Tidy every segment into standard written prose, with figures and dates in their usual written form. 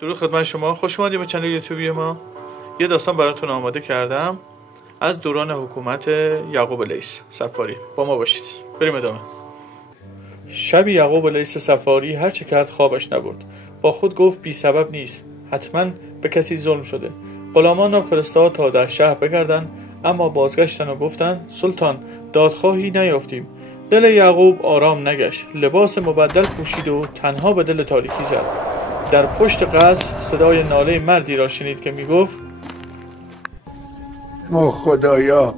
درود خدمت شما، خوش اومدید به کانال یوتیوبی ما. یه داستان براتون آماده کردم از دوران حکومت یعقوب لیث صفاری. با ما باشید، بریم ادامه. شبی یعقوب لیث صفاری هر چه کرد خوابش نبرد. با خود گفت بی سبب نیست، حتما به کسی ظلم شده. غلامان را فرستاد تا در شهر بگردند، اما بازگشتن و گفتند سلطان، دادخواهی نیافتیم. دل یعقوب آرام نگشت، لباس مبدل پوشید و تنها به دل تاریکی زد. در پشت قصر صدای ناله مردی را شنید که می گفت او خدایا،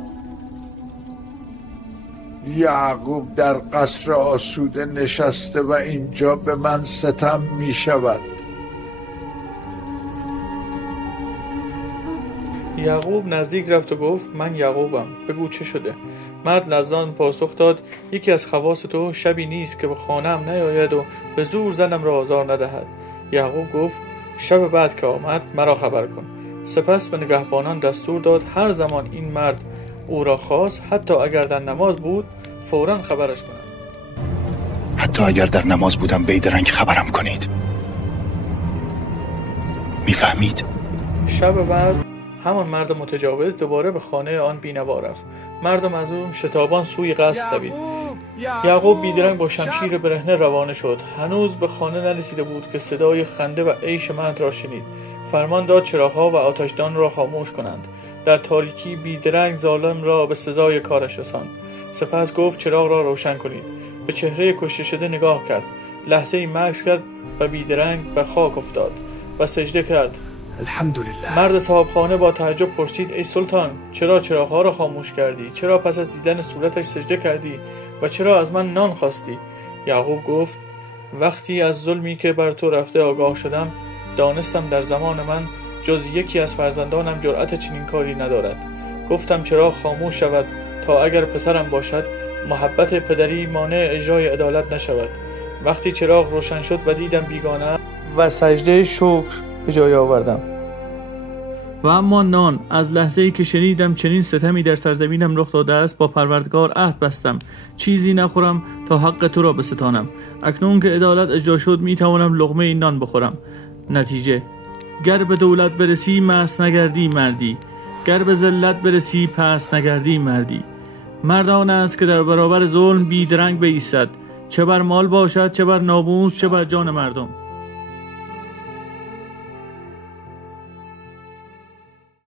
یعقوب در قصر آسوده نشسته و اینجا به من ستم می شود. یعقوب نزدیک رفت و گفت من یعقوبم، بگو چه شده؟ مرد لرزان پاسخ داد یکی از خواص تو شبی نیست که به خانه‌ام نیاید و به زور زنم را آزار ندهد. یعقوب گفت شب بعد که آمد مرا خبر کن. سپس به نگهبانان دستور داد هر زمان این مرد او را خواست، حتی اگر در نماز بود، فوراً خبرش کنند. حتی اگر در نماز بودم بیدرنگ خبرم کنید. میفهمید؟ شب بعد همان مرد متجاوز دوباره به خانه آن بینوا رفت. مردم از او شتابان سوی قصر دوید. یعقوب بیدرنگ با شمشیر برهنه روانه شد. هنوز به خانه نرسیده بود که صدای خنده و عیش مرد را شنید. فرمان داد چراغ‌ها و آتشدان را خاموش کنند. در تاریکی بیدرنگ ظالم را به سزای کارش رساند. سپس گفت چراغ را روشن کنید. به چهره کشته شده نگاه کرد. لحظه‌ای مکث کرد و بیدرنگ به خاک افتاد و سجده کرد. الحمدلله. مرد صاحبخانه با تعجب پرسید ای سلطان، چرا چراغ‌ها را خاموش کردی؟ چرا پس از دیدن صورتش سجده کردی و چرا از من نان خواستی؟ یعقوب گفت وقتی از ظلمی که بر تو رفته آگاه شدم، دانستم در زمان من جز یکی از فرزندانم جرأت چنین کاری ندارد. گفتم چراغ خاموش شود تا اگر پسرم باشد محبت پدری مانع اجرای عدالت نشود. وقتی چراغ روشن شد و دیدم بیگانه و سجده شکر به جای آوردم. و اما نان، از لحظه ای که شنیدم چنین ستمی در سرزمینم رخ داده است، با پروردگار عهد بستم چیزی نخورم تا حق تو را بستانم. اکنون که عدالت اجرا شد می توانم لقمه این نان بخورم. نتیجه: گر به دولت برسی مست نگردی مردی، گر به ذلت برسی پست نگردی مردی. مردان است که در برابر ظلم بیدرنگ بایستد، چه بر مال باشد چه بر ناموس چه بر جان مردم.